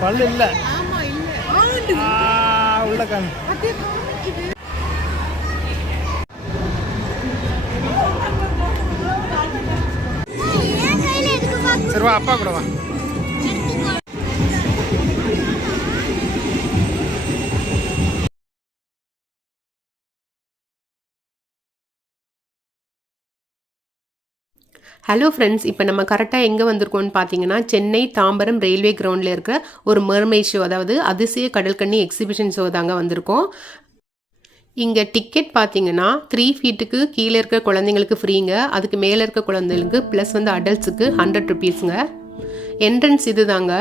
பல்லு இல்ல உள்ள காமி. சரி வா, அப்பா கூட வா. ஹலோ ஃப்ரெண்ட்ஸ், இப்போ நம்ம கரெக்டாக எங்கே வந்திருக்கோம்னு பார்த்தீங்கன்னா, சென்னை தாம்பரம் ரயில்வே கிரவுண்டில் இருக்க ஒரு மெர்மெய்ட் ஷோ, அதாவது அதிசய கடல்கன்னி எக்ஸிபிஷன் ஷோ தாங்க வந்திருக்கோம். இங்கே டிக்கெட் பார்த்தீங்கன்னா 3 ஃபீட்டுக்கு கீழே இருக்க குழந்தைங்களுக்கு ஃப்ரீங்க, அதுக்கு மேலே இருக்க குழந்தைங்களுக்கு ப்ளஸ் வந்து அடல்ட்ஸுக்கு 100 ருபீஸுங்க. என்ட்ரன்ஸ் இது தாங்க.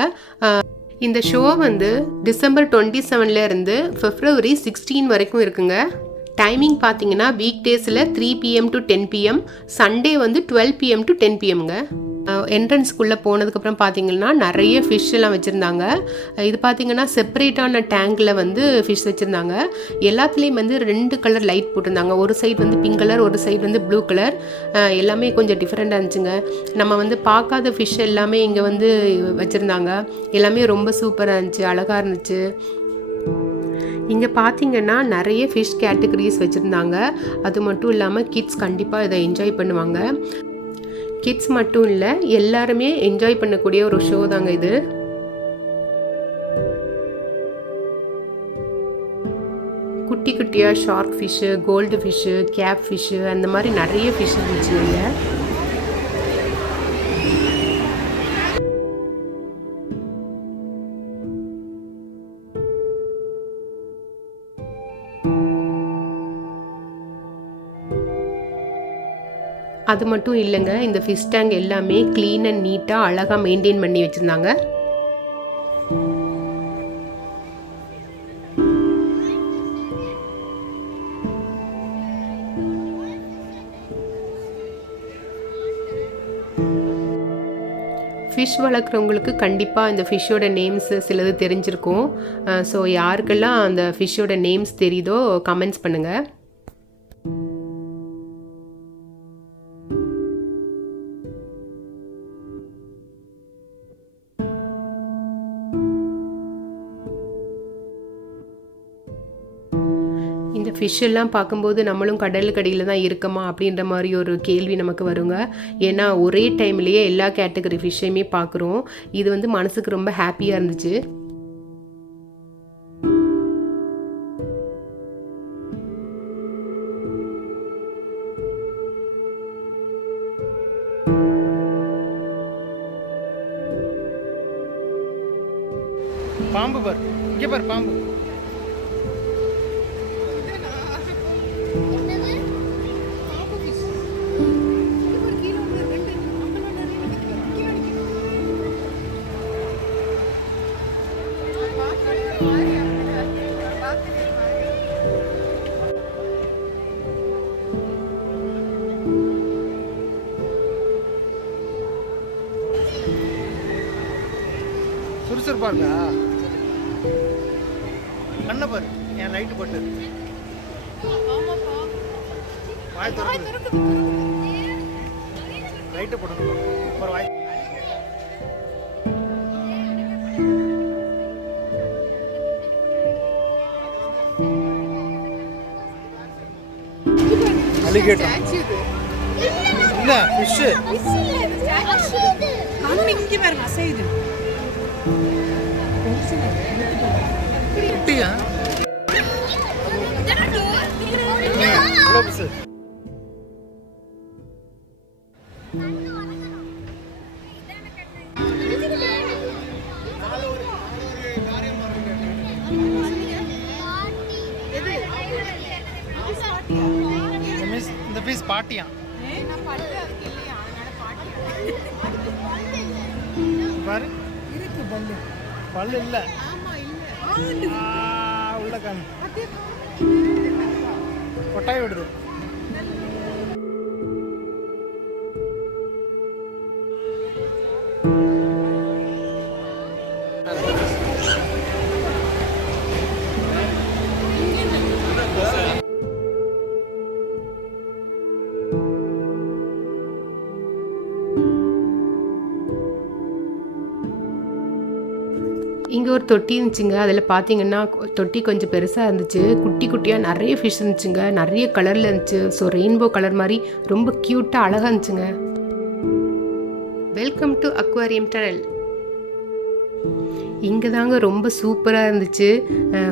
இந்த ஷோ வந்து டிசம்பர் 27லேருந்து February 16 வரைக்கும் இருக்குங்க. டைமிங் பார்த்தீங்கன்னா வீக் டேஸில் 3 PM to 10 PM, சண்டே வந்து 12 PM to 10 PMங்க. என்ட்ரன்ஸ்குள்ளே போனதுக்கப்புறம் பார்த்தீங்கன்னா நிறைய ஃபிஷ் எல்லாம் வச்சுருந்தாங்க. இது பார்த்தீங்கன்னா செப்பரேட்டான டேங்கில் வந்து ஃபிஷ் வச்சுருந்தாங்க. எல்லாத்துலேயும் வந்து 2 கலர் லைட் போட்டிருந்தாங்க. ஒரு சைடு வந்து பிங்க் கலர், ஒரு சைடு வந்து ப்ளூ கலர். எல்லாமே கொஞ்சம் டிஃப்ரெண்ட்டாக இருந்துச்சுங்க. நம்ம வந்து பார்க்காத ஃபிஷ் எல்லாமே இங்கே வந்து வச்சுருந்தாங்க. எல்லாமே ரொம்ப சூப்பராக இருந்துச்சு, அழகாக இருந்துச்சு. இங்கே பார்த்தீங்கன்னா நிறைய ஃபிஷ் கேட்டகரிஸ் வச்சுருந்தாங்க. அது மட்டும் இல்லாமல் கிட்ஸ் கண்டிப்பாக இதை என்ஜாய் பண்ணுவாங்க. கிட்ஸ் மட்டும் இல்லை, எல்லாருமே என்ஜாய் பண்ணக்கூடிய ஒரு ஷோ தாங்க இது. குட்டி குட்டியாக shark fish, gold fish, cap fish, அந்த மாதிரி நிறைய ஃபிஷ் இருந்துச்சுங்க. அது மட்டும் இல்லைங்க, இந்த ஃபிஷ் டேங்க் எல்லாமே க்ளீன் அண்ட் நீட்டாக அழகாக மெயின்டைன் பண்ணி வச்சுருந்தாங்க. ஃபிஷ் வளர்க்குறவங்களுக்கு கண்டிப்பாக இந்த ஃபிஷ்ஷோட நேம்ஸு சிலது தெரிஞ்சிருக்கும். ஸோ யாருக்கெல்லாம் அந்த ஃபிஷ்ஷோட நேம்ஸ் தெரியுதோ கமெண்ட்ஸ் பண்ணுங்கள். இந்த ஃபிஷ் எல்லாம் பார்க்கும்போது நம்மளும் கடலுக்கு அடியில் தான் இருக்கமா அப்படின்ற மாதிரி ஒரு கேள்வி நமக்கு வருங்க. ஏன்னா ஒரே டைம்லேயே எல்லா கேட்டகரி ஃபிஷ்ஷையுமே பார்க்குறோம். இது வந்து மனசுக்கு ரொம்ப ஹாப்பியாக இருந்துச்சு. பாம்பு பார், இங்கே பார் பாம்பு. சுறுசுறுப்பா இருக்கா? கண்ணை பாரு, என் லைட்டு போட்டு வாய் திறக்குது. லைட்டு போட்டு ஒரு வாய். அலிகேட்டர் இல்ல, ஃபிஷ். இங்க பாருங்க, அசைது குட்டியா? இந்த பீஸ் பாட்டியா? பாரு, பல்லு இல்ல உள்ள காமி. கொட்டாய் விடுது. இங்கே ஒரு தொட்டி இருந்துச்சுங்க. அதில் பார்த்தீங்கன்னா தொட்டி கொஞ்சம் பெருசாக இருந்துச்சு. குட்டி குட்டியாக நிறைய ஃபிஷ் இருந்துச்சுங்க. நிறைய கலரில் இருந்துச்சு. ஸோ ரெயின்போ கலர் மாதிரி ரொம்ப க்யூட்டாக அழகாக இருந்துச்சுங்க. Welcome to aquarium tunnel. இங்கே தாங்க ரொம்ப சூப்பராக இருந்துச்சு.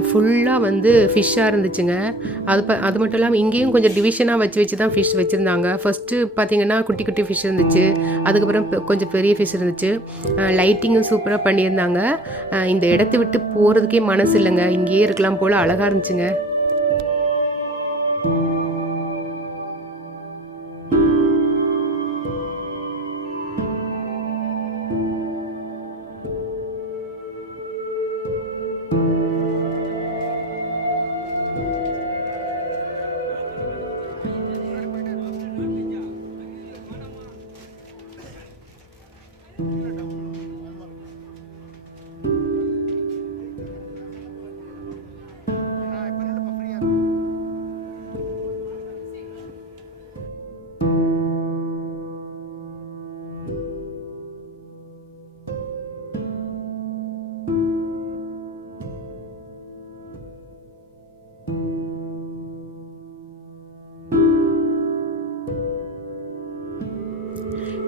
ஃபுல்லாக வந்து ஃபிஷ்ஷாக இருந்துச்சுங்க. அது மட்டும் இல்லாமல் இங்கேயும் கொஞ்சம் டிவிஷனாக வச்சு தான் ஃபிஷ் வச்சுருந்தாங்க. ஃபஸ்ட்டு பார்த்தீங்கன்னா குட்டி குட்டி ஃபிஷ் இருந்துச்சு. அதுக்கப்புறம் கொஞ்சம் பெரிய ஃபிஷ் இருந்துச்சு. லைட்டிங்கும் சூப்பராக பண்ணியிருந்தாங்க. இந்த இடத்த விட்டு போகிறதுக்கே மனசு இல்லைங்க. இங்கேயே இருக்கலாம் போல் அழகாக இருந்துச்சுங்க.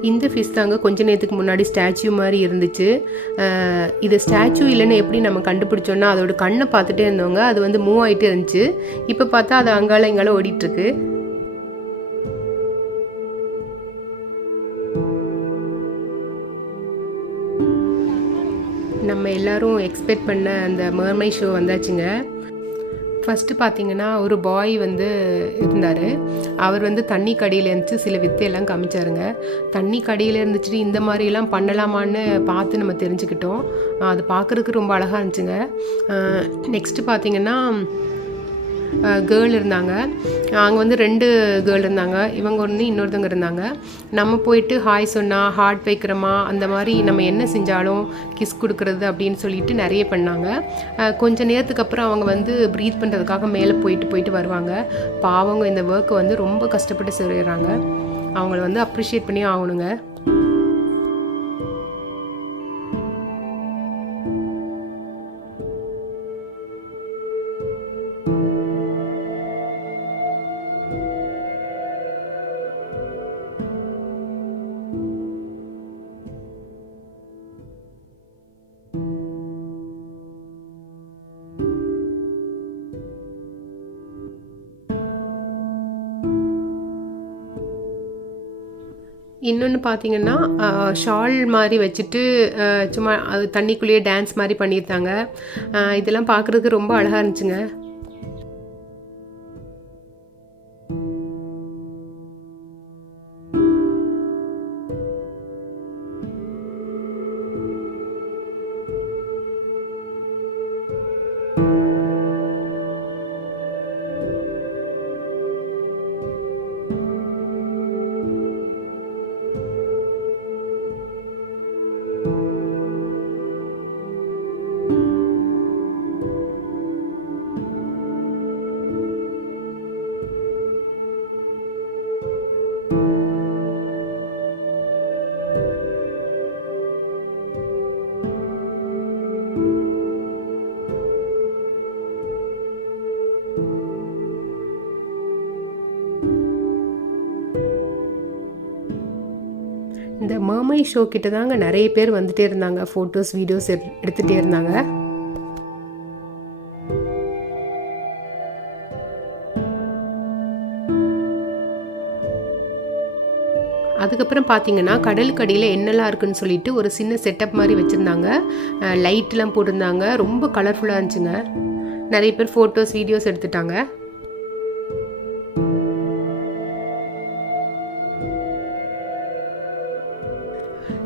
இந்த ஃபிஷ் தாங்க கொஞ்ச நேரத்துக்கு முன்னாடி ஸ்டாச்சு மாதிரி இருந்துச்சு. இது ஸ்டாச்சு இல்லைன்னு எப்படி நம்ம கண்டுபிடிச்சோன்னா அதோட கண்ணை பார்த்துட்டே இருந்தவங்க அது வந்து மூவ் ஆகிட்டே இருந்துச்சு. இப்போ பார்த்தா அது அங்கால இங்கால ஓடிட்டுருக்கு. நம்ம எல்லாரும் எக்ஸ்பெக்ட் பண்ண அந்த மர்மைட் ஷோ வந்தாச்சுங்க. ஃபஸ்ட்டு பார்த்தீங்கன்னா ஒரு பாய் வந்து இருந்தார். அவர் வந்து தண்ணி கடியில் இருந்துச்சு சில வித்தையெல்லாம் காமிச்சாருங்க. தண்ணி கடியில் இருந்துச்சுட்டு இந்த மாதிரிலாம் பண்ணலாமான்னு பார்த்து நம்ம தெரிஞ்சுக்கிட்டோம். அது பார்க்குறதுக்கு ரொம்ப அழகாக இருந்துச்சுங்க. நெக்ஸ்ட்டு பார்த்தீங்கன்னா கேர்ள் இருந்தாங்க. அங்கே வந்து 2 கேர்ள் இருந்தாங்க. இவங்க ஒன்று இன்னொருத்தவங்க இருந்தாங்க. நம்ம போயிட்டு ஹாய் சொன்னால் ஹார்ட் வைக்கிறோமா அந்த மாதிரி நம்ம என்ன செஞ்சாலும் கிஸ் கொடுக்குறது அப்படின்னு சொல்லிட்டு நிறைய பண்ணாங்க. கொஞ்சம் நேரத்துக்கு அப்புறம் அவங்க வந்து ப்ரீத் பண்ணுறதுக்காக மேலே போயிட்டு வருவாங்க. பாவங்க இந்த ஒர்க்கை வந்து ரொம்ப கஷ்டப்பட்டு செய்கிறாங்க. அவங்கள வந்து அப்ரிஷியேட் பண்ணி ஆகணுங்க. இன்னொன்று பார்த்தீங்கன்னா ஷால் மாதிரி வச்சுட்டு சும்மா அது தண்ணிக்குள்ளேயே டான்ஸ் மாதிரி பண்ணியிருந்தாங்க. இதெல்லாம் பார்க்குறதுக்கு ரொம்ப அழகாக இருந்துச்சுங்க. இந்த மர்மைட் ஷோ கிட்ட தாங்க நிறைய பேர் வந்துட்டே இருந்தாங்க. ஃபோட்டோஸ் வீடியோஸ் எடுத்துகிட்டே இருந்தாங்க. அதுக்கப்புறம் பார்த்தீங்கன்னா கடலுக்கு அடியில் என்னெல்லாம் இருக்குன்னு சொல்லிட்டு ஒரு சின்ன செட்டப் மாதிரி வச்சுருந்தாங்க. லைட்லாம் போட்டிருந்தாங்க. ரொம்ப கலர்ஃபுல்லாக இருந்துச்சுங்க. நிறைய பேர் ஃபோட்டோஸ் வீடியோஸ் எடுத்துட்டாங்க.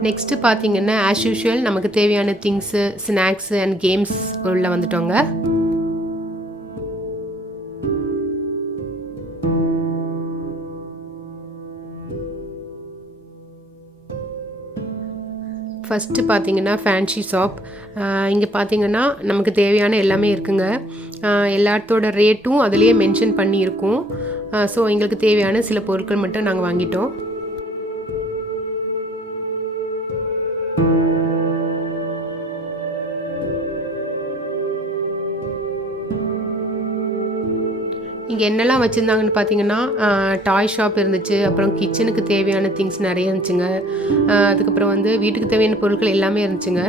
நெக்ஸ்ட்டு பார்த்தீங்கன்னா ஆஸ் யூஷுவல் நமக்கு தேவையான திங்ஸு ஸ்நாக்ஸு அண்ட் கேம்ஸ் உள்ள வந்துட்டோங்க. ஃபஸ்ட்டு பார்த்தீங்கன்னா ஃபேன்சி ஷாப். இங்கே பார்த்தீங்கன்னா நமக்கு தேவையான எல்லாமே இருக்குங்க. எல்லாத்தோட ரேட்டும் அதிலேயே மென்ஷன் பண்ணியிருக்கோம். ஸோ எங்களுக்கு தேவையான சில பொருட்கள் மட்டும் நாங்கள் வாங்கிட்டோம். இங்கே என்னெல்லாம் வச்சுருந்தாங்கன்னு பார்த்தீங்கன்னா டாய் ஷாப் இருந்துச்சு, அப்புறம் கிச்சனுக்கு தேவையான திங்ஸ் நிறைய இருந்துச்சுங்க. அதுக்கப்புறம் வந்து வீட்டுக்கு தேவையான பொருட்கள் எல்லாமே இருந்துச்சுங்க.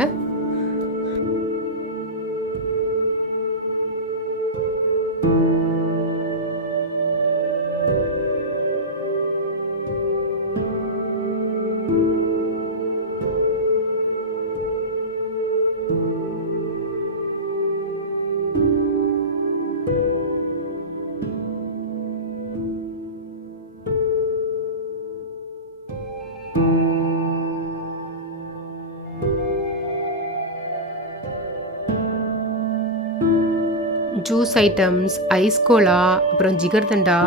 ஜூஸ் ஐட்டம்ஸ், ஐஸ் கோலா, அப்புறம் ஜிகர்தண்டா,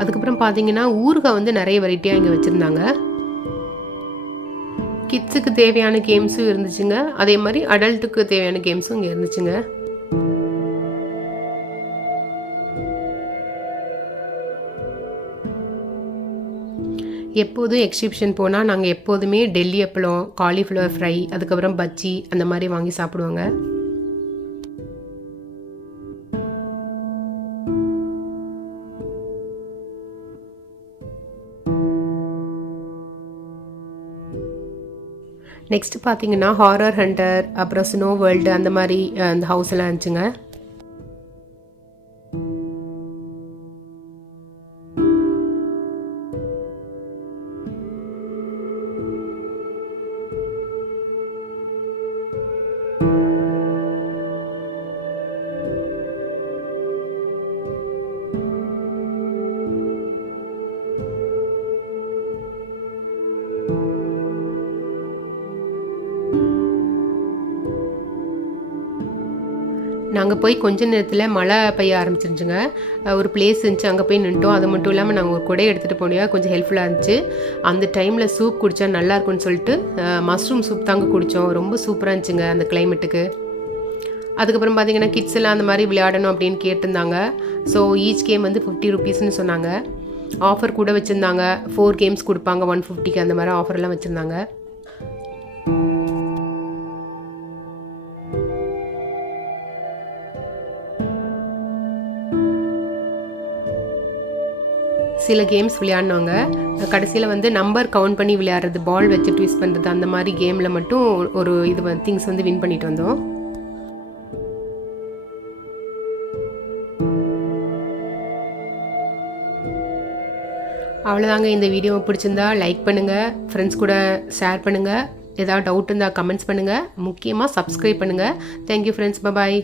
அதுக்கப்புறம் பார்த்தீங்கன்னா ஊறுகாய் வந்து நிறைய வெரைட்டியாக இங்கே வச்சுருந்தாங்க. கிட்ஸுக்கு தேவையான கேம்ஸும் இருந்துச்சுங்க, அதே மாதிரி அடல்ட்டுக்கு தேவையான கேம்ஸும் இங்கே இருந்துச்சுங்க. எப்போதும் எக்ஸிபிஷன் போனால் நாங்கள் எப்போதுமே டெல்லி அப்பளம், காலிஃப்ளவர் ஃப்ரை, அதுக்கப்புறம் பஜ்ஜி அந்த மாதிரி வாங்கி சாப்பிடுவோங்க. நெக்ஸ்ட் பார்த்தீங்கன்னா ஹாரர் ஹண்டர், அப்புறம் ஸ்னோ வேர்ல்டு அந்த மாதிரி அந்த ஹவுஸ் எல்லாம் இருந்துச்சுங்க. நாங்கள் போய் கொஞ்ச நேரத்தில் மழை பெய்ய ஆரம்பிச்சிருந்துச்சுங்க. ஒரு பிளேஸ் இருந்துச்சு, அங்கே போய் நின்ட்டோம். அது மட்டும் இல்லாமல் நாங்கள் ஒரு குடையை எடுத்துகிட்டு போனியா கொஞ்சம் ஹெல்ப்ஃபுல்லாக இருந்துச்சு. அந்த டைமில் சூப் குடித்தா நல்லாயிருக்கும்னு சொல்லிட்டு மஷ்ரூம் சூப் தாங்க குடித்தோம். ரொம்ப சூப்பராக இருந்துச்சுங்க அந்த கிளைமேட்டுக்கு. அதுக்கப்புறம் பார்த்தீங்கன்னா கிட்ஸ் எல்லாம் அந்த மாதிரி விளையாடணும் அப்படின்னு கேட்டிருந்தாங்க. ஸோ ஈச் கேம் வந்து 50 rupeesன்னு சொன்னாங்க. ஆஃபர் கூட வச்சுருந்தாங்க. 4 games கொடுப்பாங்க 150க்கு, அந்த மாதிரி ஆஃபர்லாம் வச்சுருந்தாங்க. சில கேம்ஸ் விளையாடினோங்க. கடைசியில் வந்து நம்பர் கவுண்ட் பண்ணி விளையாடுறது, பால் வச்சு ட்விஸ்ட் பண்ணுறது, அந்த மாதிரி கேமில் மட்டும் ஒரு இது திங்ஸ் வந்து வின் பண்ணிட்டு வந்தோம். அவ்வளோதாங்க. இந்த வீடியோவை பிடிச்சிருந்தா லைக் பண்ணுங்கள், ஃப்ரெண்ட்ஸ் கூட ஷேர் பண்ணுங்கள், ஏதாவது டவுட் இருந்தால் கமெண்ட்ஸ் பண்ணுங்கள், முக்கியமாக சப்ஸ்கிரைப் பண்ணுங்கள். தேங்க்யூ ஃப்ரெண்ட்ஸ், பாய்.